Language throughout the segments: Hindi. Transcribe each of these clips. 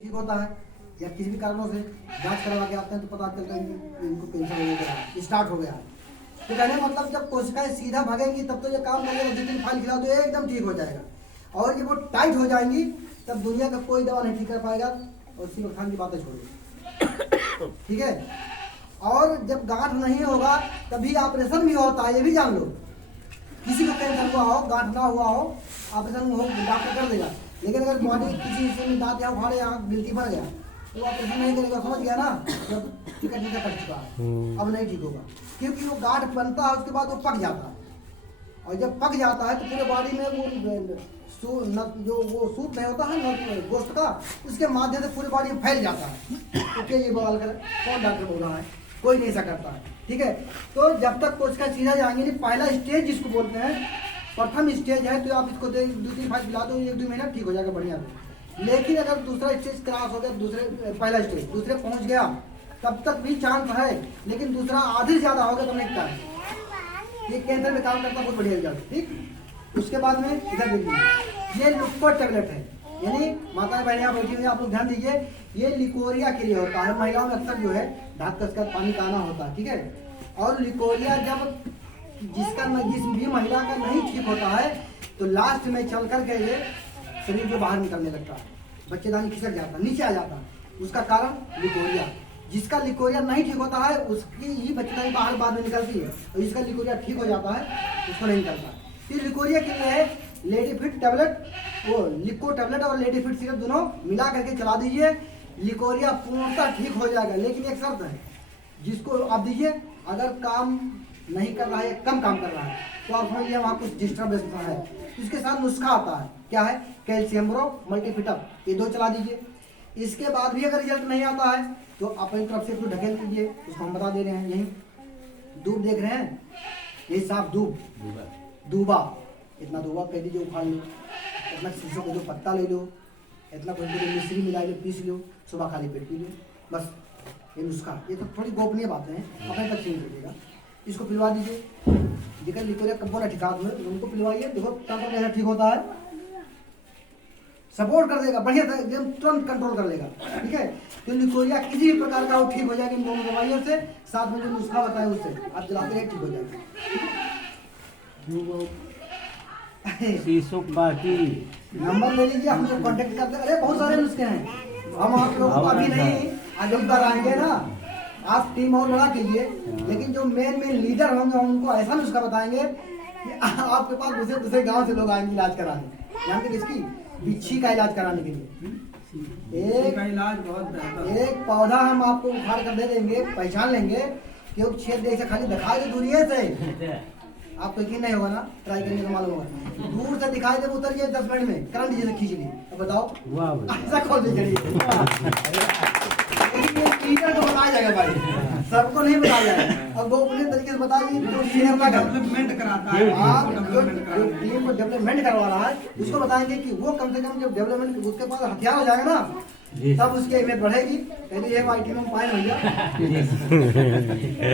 ठीक होता है या किसी भी कारणों से जांच करवा के आते हैं तो पता चलता है कि इनको कैंसर हो गया, स्टार्ट हो गया। तो कहने का मतलब जब कोशिकाएं सीधा भागेंगी तब तो ये काम करेगा, 2-3 फाइल खिलाओ तो एकदम ठीक हो जाएगा। और जब वो टाइट हो जाएंगी तब दुनिया का कोई दवा नहीं ठीक कर पाएगा। और सिमर खान की बातें छोड़िए, ठीक है। और जब गांठ नहीं होगा तभी ऑपरेशन भी होता है, ये भी जान लो। किसी को कैंसर हुआ हो, गांठ ना हुआ हो, ऑपरेशन हो डॉक्टर कर देगा। लेकिन अगर बॉडी किसी हिस्से में दांत या उखाड़े या गिल्टी पड़ गया तो ऑपरेशन नहीं करेगा, समझ गया ना। जब टिकट कट चुका है अब नहीं ठीक होगा, क्योंकि वो गांठ बनता है उसके बाद वो पक जाता है। और जब पक जाता है तो पूरे बॉडी में वो जो वो सूप नहीं होता है गोश्त का, उसके माध्यम से पूरी बॉडी में फैल जाता है। तो क्या ये बवाल कर कौन डॉक्टर बोल रहा है? कोई नहीं ऐसा करता है, ठीक है। तो जब तक कोशिका सीधा जाएंगे नहीं, पहला स्टेज जिसको बोलते हैं, प्रथम स्टेज है, तो आप इसको 2-3 फाइल पिला दो, 1-2 महीना ठीक हो जाएगा बढ़िया से। लेकिन अगर दूसरा स्टेज क्रॉस हो गया, पहला स्टेज दूसरे पहुंच गया तब तक भी चांस है, लेकिन दूसरा आधे से ज्यादा हो गया तो नहीं करता है। ये कैंसर में काम करता है, बहुत बढ़िया रिजल्ट, ठीक। उसके बाद में इधर देखिए, ये लुक्को टेबलेट है, यानी माता बहने आप बैठी हुई आप लोग ध्यान दीजिए, ये लिकोरिया के लिए होता है। महिलाओं में अक्सर जो है दांत कस कर पानी का आना होता है, ठीक है। और लिकोरिया जब जिस भी महिला का नहीं ठीक होता है तो लास्ट में चल करके ये शरीर के बाहर निकलने लगता है, बच्चेदानी खिसक जाता है, नीचे आ जाता है। उसका कारण लिकोरिया। जिसका लिकोरिया नहीं ठीक होता है उसकी ही बच्चेदानी बाहर बाद में निकलती है, और जिसका लिकोरिया ठीक हो जाता है उसको नहीं निकलता। ये लिकोरिया के लिए है लेडी फिट टेबलेट, वो लिको टेबलेट और लेडी फिट सिरप दोनों मिला करके चला दीजिए, लिकोरिया पूर्णतः ठीक हो जाएगा। लेकिन एक शर्त है, जिसको आप दीजिए अगर काम नहीं कर रहा है, कम काम कर रहा है, तो आप समझिए वहाँ कुछ डिस्टर्बेंस है। इसके साथ नुस्खा आता है, क्या है? कैल्शियम ब्रो मल्टीफिटअप, ये 2 चला दीजिए। इसके बाद भी अगर रिजल्ट नहीं आता है तो अपनी तरफ से इसको ढकेल दीजिए, उसको हम बता दे रहे हैं। यही दूब देख रहे हैं, यही साफ दूब, दूबा, इतना दूबा कह दीजिए, उखाड़ लो। इतना शीशो का जो पत्ता ले लो, इतना कुछ मिश्री मिला लो, पीस लो, सुबह खाली पेट पी लो, बस। ये नुस्खा, ये तो थोड़ी गोपनीय बातें हैं, अपने तक नहीं कीजिएगा। इसको पिलवा दीजिए, जिकर लिकोरिया कब्बो ना ठिका हुए उनको पिलवाइए, देखो तब कैसा ठीक होता है, सपोर्ट कर देगा बढ़िया से, एकदम तुरंत कंट्रोल कर लेगा, ठीक है। तो लिकोरिया किसी भी प्रकार का वो ठीक हो जाएगा इन दोनों दवाइयों से, साथ में जो नुस्खा बताया उससे आप जलाते रहे, ठीक हो जाएगा। नंबर ले लीजिए, हम लोग कॉन्टेक्ट करते हैं। अरे बहुत सारे नुस्खे हैं, हम आप लोग अभी नहीं आज एक बार आएंगे ना, आप टीम और बड़ा कीजिए, लेकिन जो मेन लीडर होंगे हम उनको ऐसा नुस्खा बताएंगे कि आपके पास दूसरे गांव से लोग आएंगे इलाज कराने। जानते किसकी? बिच्छी का इलाज कराने के लिए। एक पौधा हम आपको उखाड़ कर दे देंगे, पहचान लेंगे कि वो छेद ऐसे खाली दिखाई दे दूरिये से, आपको यकीन नहीं होगा ना, ट्राई करने का मालूम होगा। दूर से दिखाई दे, उतर गए 10 मिनट में, करंट जैसे खींच ली, अब बताओ ऐसा खोल दीजिए। टीचर को बताया जाएगा भाई, सबको नहीं बताया जाएगा। और गोपनीय तरीके से बताइए, जो डेवलपमेंट कराता है, आप जो टीम को डेवलपमेंट करवा रहा है उसको बताएंगे कि वो कम से कम जब डेवलपमेंट उसके पास हथियार हो जाएगा ना, तब उसकी अहमियत बढ़ेगी। कहते ये भाई टीम में पाए भैया,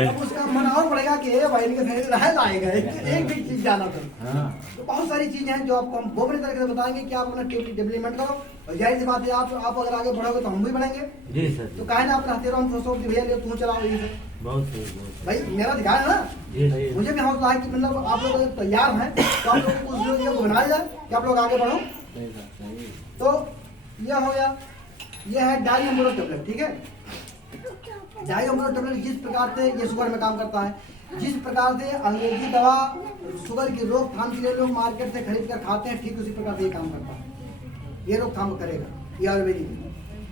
तब उसका मन और बढ़ेगा कि ये भाई के रह लाएगा एक भी चीज जाना। तो बहुत सारी चीजें हैं जो आपको हम गोपनीय तरीके से बताएंगे कि आप अपना डेवलपमेंट करो। और जाहिर सी बात है, आप अगर आगे बढ़ोगे तो हम भी बढ़ेंगे। तो काहे ना अपना हथियार हम सोचो कि भैया ले तू चलाओ ये भाई, मेरा ध्यान है ना, मुझे भी हौसला है कि मतलब आप लोग तैयार हैं तो आप लोग को उस लोग बनाया जाए कि आप लोग आगे बढ़ो। तो यह हो गया, ये है डाईअमोरो टेबलेट, ठीक है। डाईअमोरो टेबलेट जिस प्रकार से ये शुगर में काम करता है, जिस प्रकार से अंग्रेजी दवा शुगर की रोकथाम के लिए लोग मार्केट से खरीद कर खाते हैं, ठीक उसी प्रकार से ये काम करता है, ये रोकथाम करेगा, ये आयुर्वेदिक।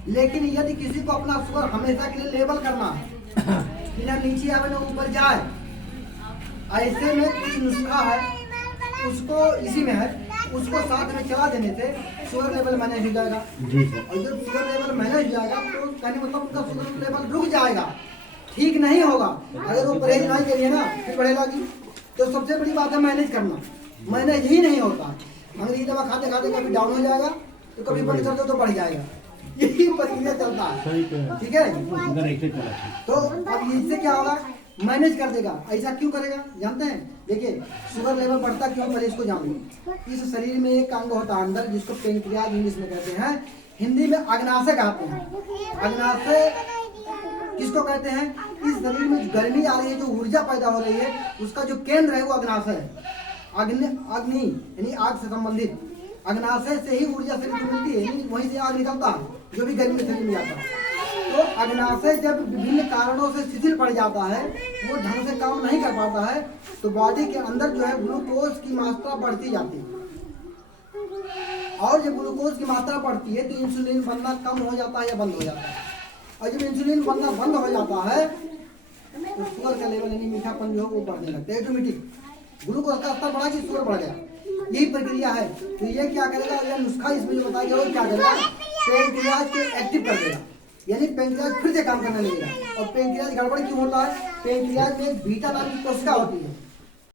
लेकिन यदि किसी को अपना शुगर हमेशा के लिए लेवल करना है कि ना नीचे आवे ना ऊपर जाए, ऐसे में कुछ नुस्खा है, उसको इसी में है, उसको साथ में चला देने से शुगर लेवल मैनेज हो जाएगा। और जब शुगर लेवल मैनेज हो जाएगा तो कहने मतलब उनका शुगर लेवल रुक जाएगा, ठीक नहीं होगा। अगर वो परहेज नहीं करिए ना फिर बढ़ेगा की। तो सबसे बड़ी बात है मैनेज करना, मैनेज ही नहीं होता। अंग्रेजी दवा खाते खाते कभी डाउन हो जाएगा तो कभी बंद कर दो तो बढ़ जाएगा, यही प्रक्रिया चलता है, ठीक है। तो अब इससे क्या होगा, मैनेज कर देगा। ऐसा क्यों करेगा जानते हैं? देखिए शुगर लेवल बढ़ता क्यों, पहले इसको जान लो। इस शरीर में एक अंग होता है अंदर जिसको पेनक्रियाज इंग्लिश में कहते हैं, हिंदी में अग्नाशय कहते हैं। अग्नाशय किसको कहते हैं? इस शरीर में गर्मी आ रही है, जो ऊर्जा पैदा हो रही है, उसका जो केंद्र है वो अग्नाशय है। अग्नि यानी आग से संबंधित, अग्नाशय से ही ऊर्जा शरीर को मिलती है, यानी वहीं से आग निकलता है, जो भी गर्मी शरीर में आता है। तो अग्नाशय जब विभिन्न कारणों से शिथिल पड़ जाता है, वो ढंग से काम नहीं कर पाता है, तो बॉडी के अंदर जो है ग्लूकोज की मात्रा बढ़ती जाती है, और जब ग्लूकोज की मात्रा बढ़ती है तो इंसुलिन बनना कम हो जाता है या बंद हो जाता है। और जब इंसुलिन बनना बंद हो जाता है तो शुगर का लेवल यानी मीठापन जो है वो बढ़ने लगता है। ऑटोमेटिक ग्लूकोज का स्तर बढ़ा कि शुगर बढ़ गया, यही प्रक्रिया है। तो ये क्या करेगा, यह नुस्खा इसमें जो बताया गया वो क्या करेगा, पेनक्रियाज को एक्टिव कर देगा, यानी पेनक्रियाज फिर से काम करने लगेगा। और पेनक्रियाज गड़बड़ क्यों होता है? पेनक्रियाज में एक बीटा नाम की कोशिका होती है,